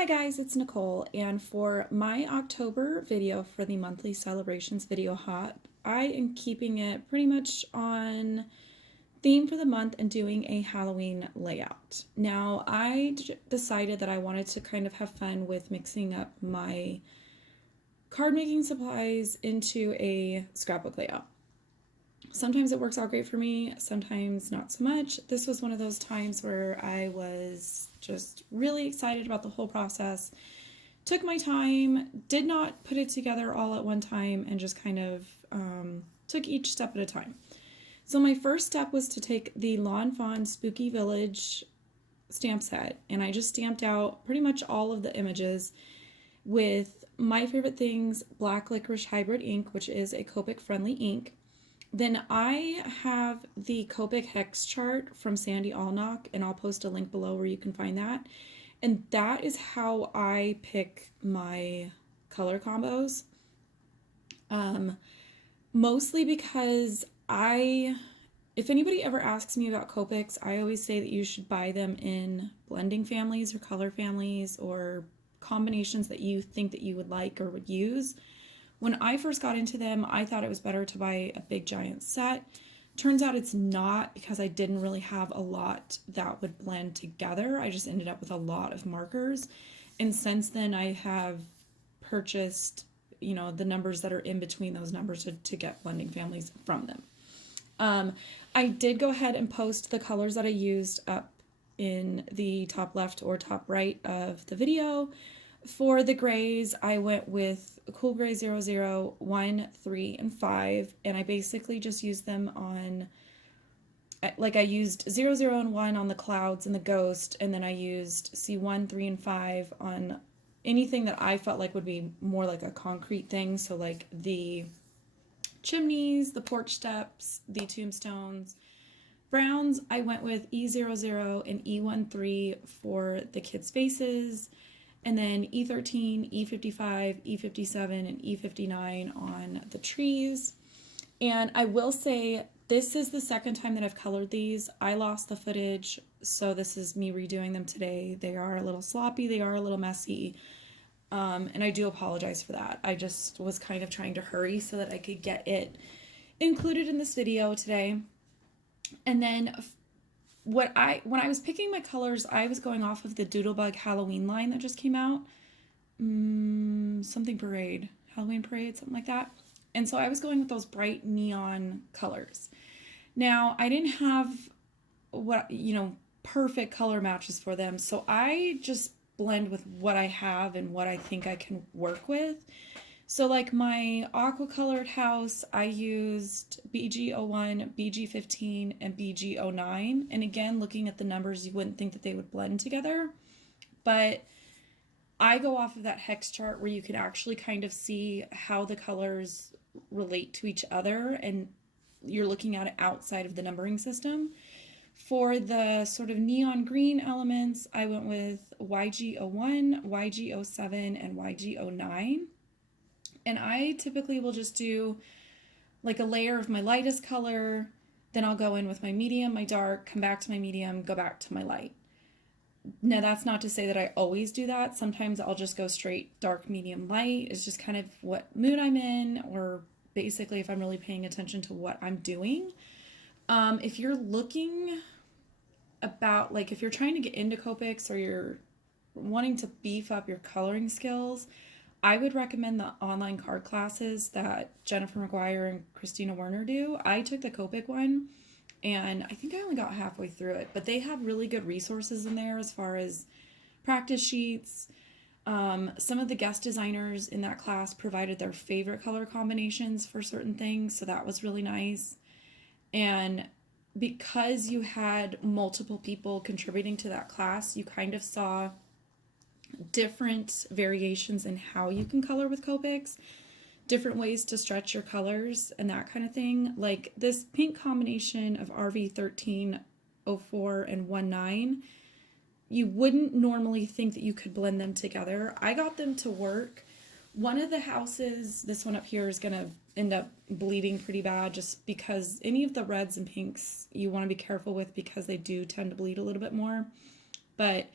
Hi guys, it's Nicole, and for my October video for the monthly celebrations video hop, I am keeping it pretty much on theme for the month and doing a Halloween layout. Now, I decided that I wanted to kind of have fun with mixing up my card making supplies into a scrapbook layout. Sometimes it works out great for me, sometimes not so much. This was one of those times where I was just really excited about the whole process. Took my time, did not put it together all at one time, and just kind of took each step at a time. So my first step was to take the Fawn Spooky Village stamp set, and I just stamped out pretty much all of the images with my favorite things, Black Licorice Hybrid ink, which is a Copic friendly ink. Then I have the Copic hex chart from Sandy Allnock, and I'll post a link below where you can find that. And that is how I pick my color combos. Mostly because if anybody ever asks me about Copics, I always say that you should buy them in blending families or color families or combinations that you think that you would like or would use. When I first got into them, I thought it was better to buy a big giant set. Turns out it's not, because I didn't really have a lot that would blend together. I just ended up with a lot of markers. And since then I have purchased, the numbers that are in between those numbers to get blending families from them. I did go ahead and post the colors that I used up in the top left or top right of the video. For the grays, I went with Cool Gray 00, 1, 3, and 5, and I basically just used them on, I used 00 and 1 on the clouds and the ghost, and then I used C1, 3, and 5 on anything that I felt like would be more like a concrete thing, so like the chimneys, the porch steps, the tombstones. Browns, I went with E00 and E13 for the kids' faces, and then E13, E55, E57, and E59 on the trees. And I will say, this is the second time that I've colored these. I lost the footage, so this is me redoing them today. They are a little sloppy, they are a little messy, and I do apologize for that. I just was kind of trying to hurry so that I could get it included in this video today. And then when I was picking my colors, I was going off of the Doodlebug Halloween line that just came out. Something parade, Halloween parade, something like that. And so I was going with those bright neon colors. Now, I didn't have perfect color matches for them, so I just blend with what I have and what I think I can work with. So like my aqua colored house, I used BG01, BG15, and BG09. And again, looking at the numbers, you wouldn't think that they would blend together. But I go off of that hex chart where you can actually kind of see how the colors relate to each other, and you're looking at it outside of the numbering system. For the sort of neon green elements, I went with YG01, YG07, and YG09. And I typically will just do like a layer of my lightest color, then I'll go in with my medium, my dark, come back to my medium, go back to my light. Now, that's not to say that I always do that. Sometimes I'll just go straight dark, medium, light. It's just kind of what mood I'm in, or basically if I'm really paying attention to what I'm doing. If you're looking about, like, if you're trying to get into Copics or you're wanting to beef up your coloring skills, I would recommend the online card classes that Jennifer McGuire and Christina Werner do. I took the Copic one, and I think I only got halfway through it, but they have really good resources in there as far as practice sheets. Some of the guest designers in that class provided their favorite color combinations for certain things, so that was really nice. And because you had multiple people contributing to that class, you kind of saw different variations in how you can color with Copics, different ways to stretch your colors and that kind of thing. Like this pink combination of RV1304 and 19, you wouldn't normally think that you could blend them together. I got them to work. One of the houses, this one up here, is going to end up bleeding pretty bad, just because any of the reds and pinks you want to be careful with, because they do tend to bleed a little bit more. But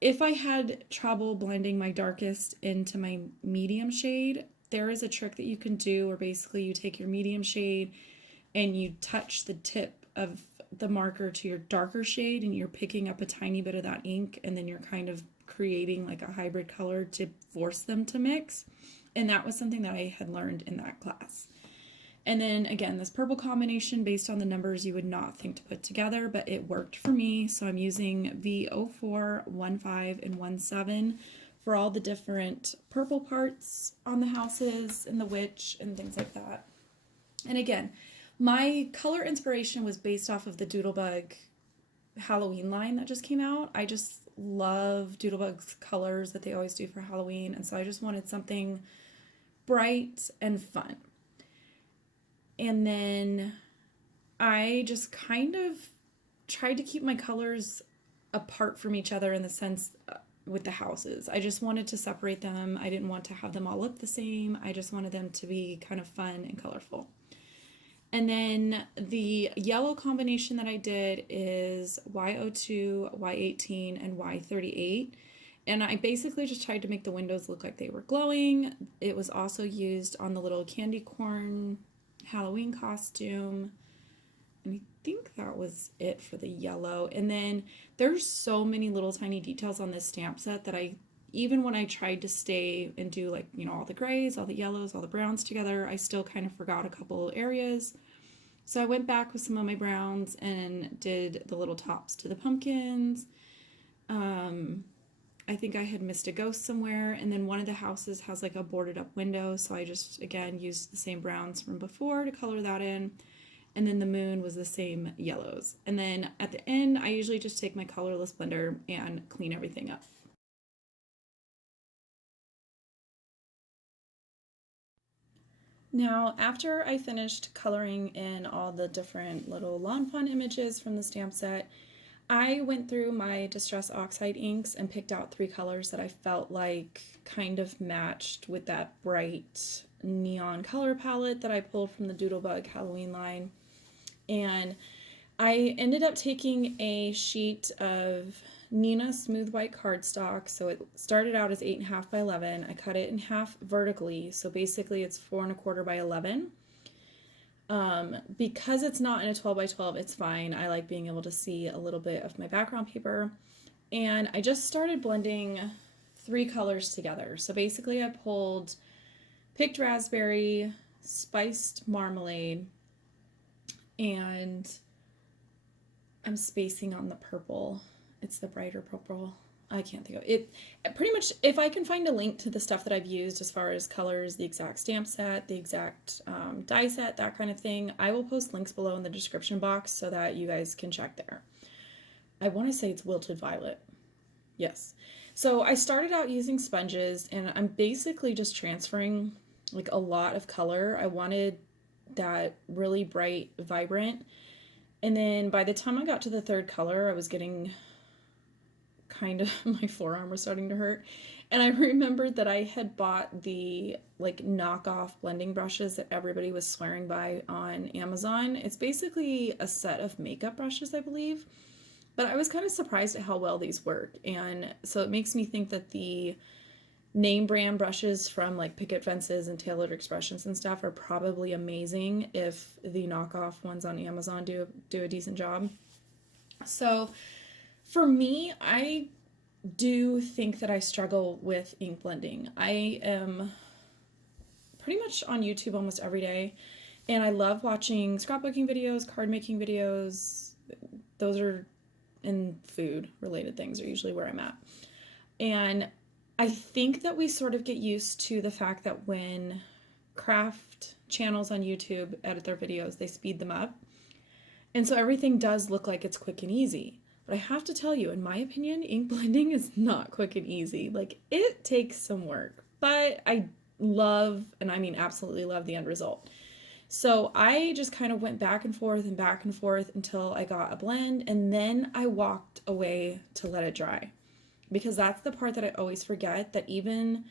if I had trouble blending my darkest into my medium shade, there is a trick that you can do where basically you take your medium shade and you touch the tip of the marker to your darker shade, and you're picking up a tiny bit of that ink, and then you're kind of creating like a hybrid color to force them to mix. And that was something that I had learned in that class. And then again, this purple combination based on the numbers you would not think to put together, but it worked for me. So I'm using V04, 15, and 17 for all the different purple parts on the houses and the witch and things like that. And again, my color inspiration was based off of the Doodlebug Halloween line that just came out. I just love Doodlebug's colors that they always do for Halloween, and so I just wanted something bright and fun. And then I just kind of tried to keep my colors apart from each other in the sense with the houses. I just wanted to separate them. I didn't want to have them all look the same. I just wanted them to be kind of fun and colorful. And then the yellow combination that I did is Y02, Y18, and Y38. And I basically just tried to make the windows look like they were glowing. It was also used on the little candy corn Halloween costume. And I think that was it for the yellow. And then there's so many little tiny details on this stamp set that even when I tried to stay and do like, you know, all the grays, all the yellows, all the browns together, I still kind of forgot a couple areas. So I went back with some of my browns and did the little tops to the pumpkins. I think I had missed a ghost somewhere, and then one of the houses has like a boarded up window, so I just, again, used the same browns from before to color that in. And then the moon was the same yellows. And then at the end, I usually just take my colorless blender and clean everything up. Now, after I finished coloring in all the different little lawn fawn images from the stamp set, I went through my Distress Oxide inks and picked out 3 colors that I felt like kind of matched with that bright neon color palette that I pulled from the Doodlebug Halloween line. And I ended up taking a sheet of Nina Smooth White cardstock. So it started out as 8.5 by 11. I cut it in half vertically, so basically it's 4.25 by 11. Because it's not in a 12 by 12, it's fine. I like being able to see a little bit of my background paper. And I just started blending 3 colors together. So basically I pulled picked raspberry, spiced marmalade, and I'm spacing on the purple. It's the brighter purple. I can't think of it. Pretty much, if I can find a link to the stuff that I've used as far as colors, the exact stamp set, the exact die set, that kind of thing, I will post links below in the description box so that you guys can check there. I want to say it's Wilted Violet. Yes. So I started out using sponges, and I'm basically just transferring like a lot of color. I wanted that really bright, vibrant. And then by the time I got to the 3rd color, I was getting kind of, my forearm was starting to hurt. And I remembered that I had bought the like knockoff blending brushes that everybody was swearing by on Amazon. It's basically a set of makeup brushes, I believe. But I was kind of surprised at how well these work. And so it makes me think that the name brand brushes from like Picket Fences and Tailored Expressions and stuff are probably amazing if the knockoff ones on Amazon do a decent job. So for me, I do think that I struggle with ink blending. I am pretty much on YouTube almost every day, and I love watching scrapbooking videos, card making videos. Those are, and food related things are usually where I'm at. And I think that we sort of get used to the fact that when craft channels on YouTube edit their videos, they speed them up. And so everything does look like it's quick and easy. But I have to tell you, in my opinion, ink blending is not quick and easy. Like, it takes some work, but I love, and I mean absolutely love, the end result. So I just kind of went back and forth until I got a blend, and then I walked away to let it dry. Because that's the part that I always forget, that even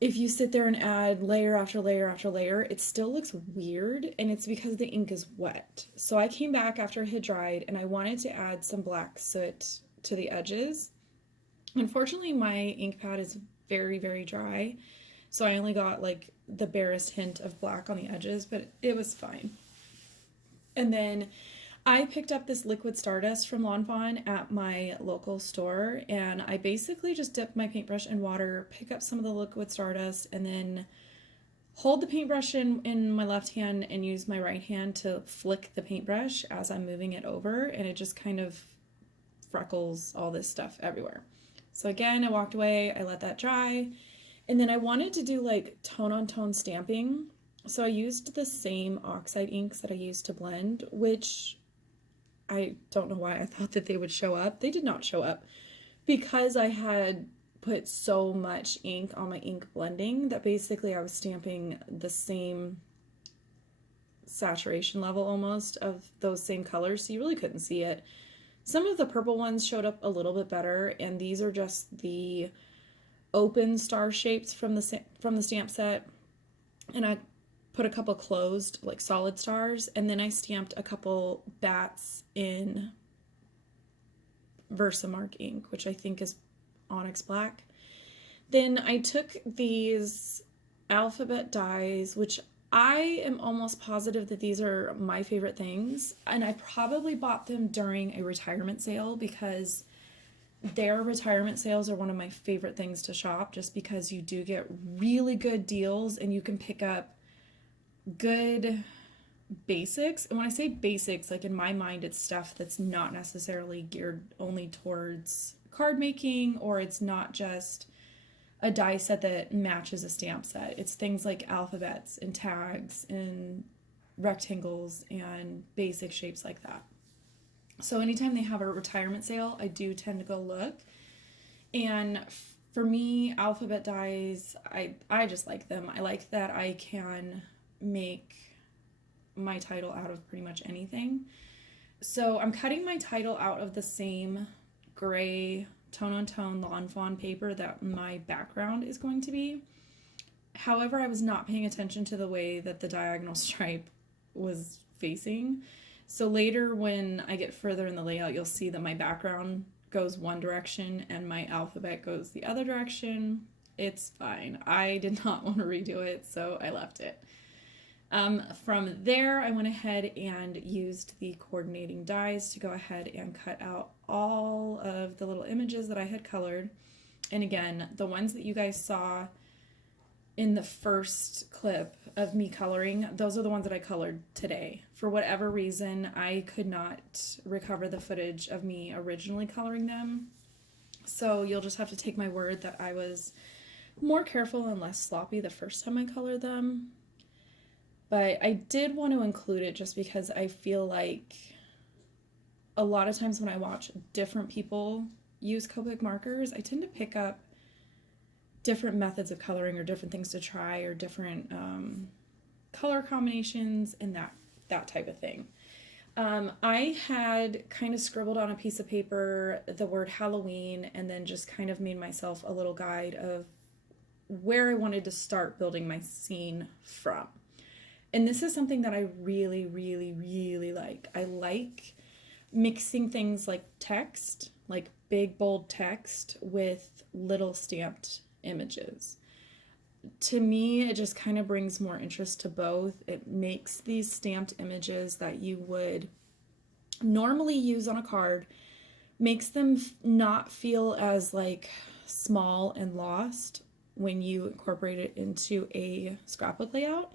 if you sit there and add layer after layer after layer, it still looks weird, and it's because the ink is wet. So I came back after it had dried, and I wanted to add some black soot to the edges. Unfortunately, my ink pad is very, very dry, so I only got like the barest hint of black on the edges, but it was fine. And then I picked up this liquid Stardust from Fawn at my local store, and I basically just dip my paintbrush in water, pick up some of the liquid Stardust, and then hold the paintbrush in my left hand and use my right hand to flick the paintbrush as I'm moving it over, and it just kind of freckles all this stuff everywhere. So again, I walked away, I let that dry, and then I wanted to do like tone-on-tone stamping. So I used the same Oxide inks that I used to blend, which I don't know why I thought that they would show up. They did not show up because I had put so much ink on my ink blending that basically I was stamping the same saturation level almost of those same colors, so you really couldn't see it. Some of the purple ones showed up a little bit better, and these are just the open star shapes from the stamp set, and I put a couple closed like solid stars, and then I stamped a couple bats in Versamark ink, which I think is Onyx Black. Then I took these alphabet dies, which I am almost positive that these are my favorite things, and I probably bought them during a retirement sale because their retirement sales are one of my favorite things to shop, just because you do get really good deals and you can pick up good basics. And when I say basics, like in my mind, it's stuff that's not necessarily geared only towards card making, or it's not just a die set that matches a stamp set. It's things like alphabets and tags and rectangles and basic shapes like that. So anytime they have a retirement sale, I do tend to go look. And for me, alphabet dies, I just like them. I like that I can make my title out of pretty much anything. So I'm cutting my title out of the same gray tone-on-tone Lawn Fawn paper that my background is going to be. However, I was not paying attention to the way that the diagonal stripe was facing. So later when I get further in the layout, you'll see that my background goes one direction and my alphabet goes the other direction. It's fine. I did not want to redo it, so I left it. From there, I went ahead and used the coordinating dies to go ahead and cut out all of the little images that I had colored. And again, the ones that you guys saw in the first clip of me coloring, those are the ones that I colored today. For whatever reason, I could not recover the footage of me originally coloring them. So you'll just have to take my word that I was more careful and less sloppy the first time I colored them. But I did want to include it just because I feel like a lot of times when I watch different people use Copic markers, I tend to pick up different methods of coloring or different things to try or different color combinations and that type of thing. I had kind of scribbled on a piece of paper the word Halloween and then just kind of made myself a little guide of where I wanted to start building my scene from. And this is something that I really, really, really like. I like mixing things like text, like big, bold text, with little stamped images. To me, it just kind of brings more interest to both. It makes these stamped images that you would normally use on a card, makes them not feel as like small and lost when you incorporate it into a scrapbook layout.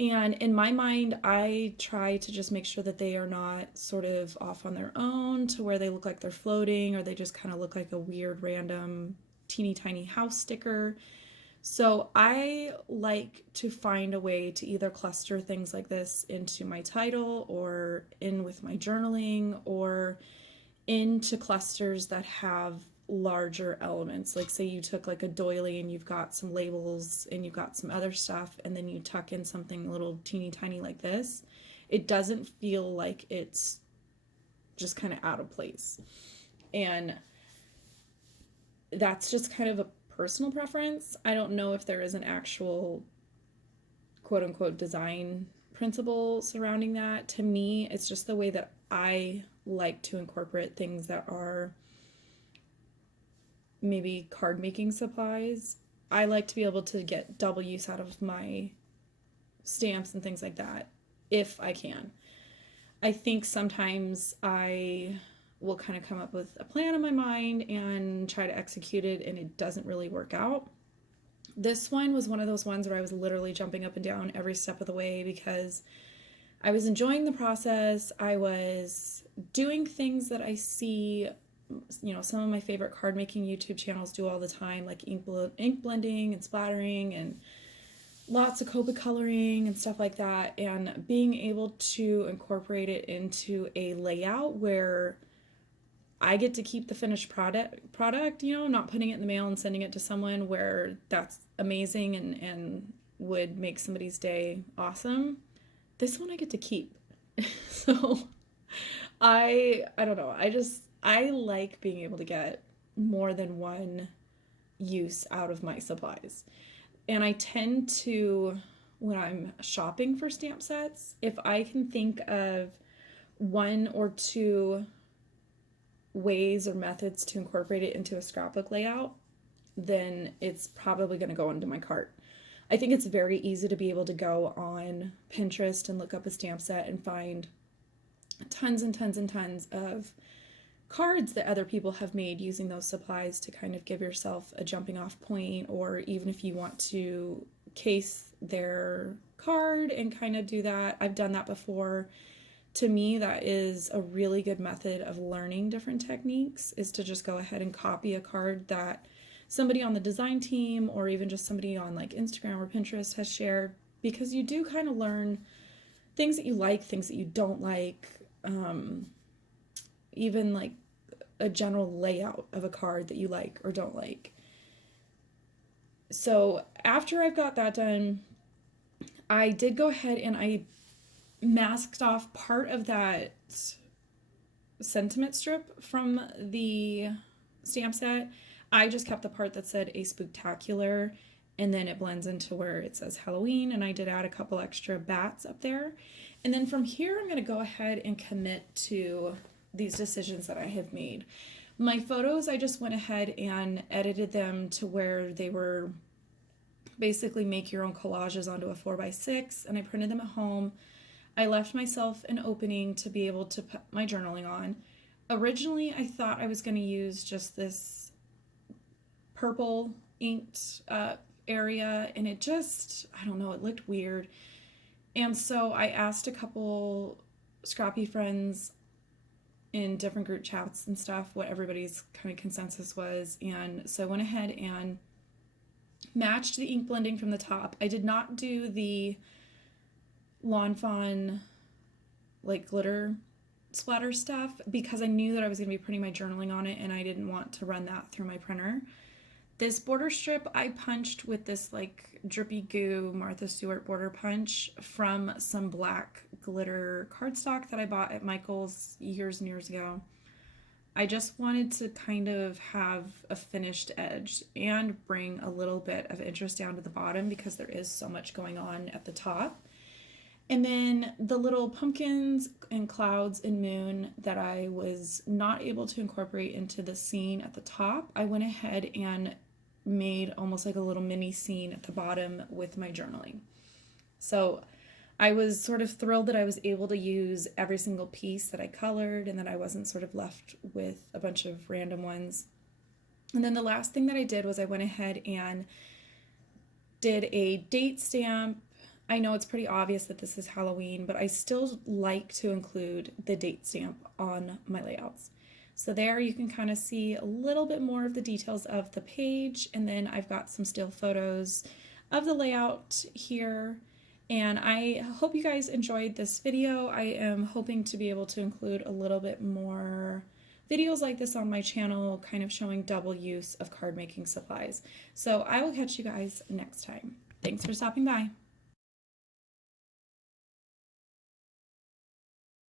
And in my mind, I try to just make sure that they are not sort of off on their own to where they look like they're floating or they just kind of look like a weird random teeny tiny house sticker. So I like to find a way to either cluster things like this into my title or in with my journaling or into clusters that have larger elements. Like say you took like a doily and you've got some labels and you've got some other stuff and then you tuck in something little teeny tiny like this. It doesn't feel like it's just kind of out of place. And that's just kind of a personal preference. I don't know if there is an actual quote unquote design principle surrounding that. To me, it's just the way that I like to incorporate things that are maybe card making supplies, I like to be able to get double use out of my stamps and things like that if I can. I think sometimes I will kind of come up with a plan in my mind and try to execute it, and it doesn't really work out. This one was one of those ones where I was literally jumping up and down every step of the way because I was enjoying the process. I was doing things that I see, you know, some of my favorite card making YouTube channels do all the time, like ink blending and splattering and lots of copic coloring and stuff like that. And being able to incorporate it into a layout where I get to keep the finished product, you know, not putting it in the mail and sending it to someone, where that's amazing and would make somebody's day awesome. This one I get to keep. So I don't know. I like being able to get more than one use out of my supplies. And I tend to, when I'm shopping for stamp sets, if I can think of one or two ways or methods to incorporate it into a scrapbook layout, then it's probably going to go into my cart. I think it's very easy to be able to go on Pinterest and look up a stamp set and find tons and tons and tons of cards that other people have made using those supplies to kind of give yourself a jumping off point, or even if you want to case their card and kind of do that. I've done that before. To me, that is a really good method of learning different techniques, is to just go ahead and copy a card that somebody on the design team or even just somebody on like Instagram or Pinterest has shared, because you do kind of learn things that you like, things that you don't like, even like a general layout of a card that you like or don't like. So after I've got that done, I did go ahead and I masked off part of that sentiment strip from the stamp set. I just kept the part that said a spooktacular, and then it blends into where it says Halloween, and I did add a couple extra bats up there. And then from here, I'm going to go ahead and commit to these decisions that I have made. My photos, I just went ahead and edited them to where they were basically make your own collages onto a 4x6, and I printed them at home. I left myself an opening to be able to put my journaling on. Originally, I thought I was going to use just this purple inked area, and it just, I don't know, it looked weird. And so I asked a couple scrappy friends in different group chats and stuff what everybody's kind of consensus was, and so I went ahead and matched the ink blending from the top. I did not do the Lawn Fawn like glitter splatter stuff because I knew that I was going to be putting my journaling on it and I didn't want to run that through my printer. This border strip I punched with this like drippy goo Martha Stewart border punch from some black glitter cardstock that I bought at Michael's years and years ago. I just wanted to kind of have a finished edge and bring a little bit of interest down to the bottom because there is so much going on at the top. And then the little pumpkins and clouds and moon that I was not able to incorporate into the scene at the top, I went ahead and made almost like a little mini scene at the bottom with my journaling. So I was sort of thrilled that I was able to use every single piece that I colored and that I wasn't sort of left with a bunch of random ones. And then the last thing that I did was I went ahead and did a date stamp. I know it's pretty obvious that this is Halloween, but I still like to include the date stamp on my layouts. So there you can kind of see a little bit more of the details of the page, and then I've got some still photos of the layout here. And I hope you guys enjoyed this video. I am hoping to be able to include a little bit more videos like this on my channel, kind of showing double use of card making supplies. So I will catch you guys next time. Thanks for stopping by.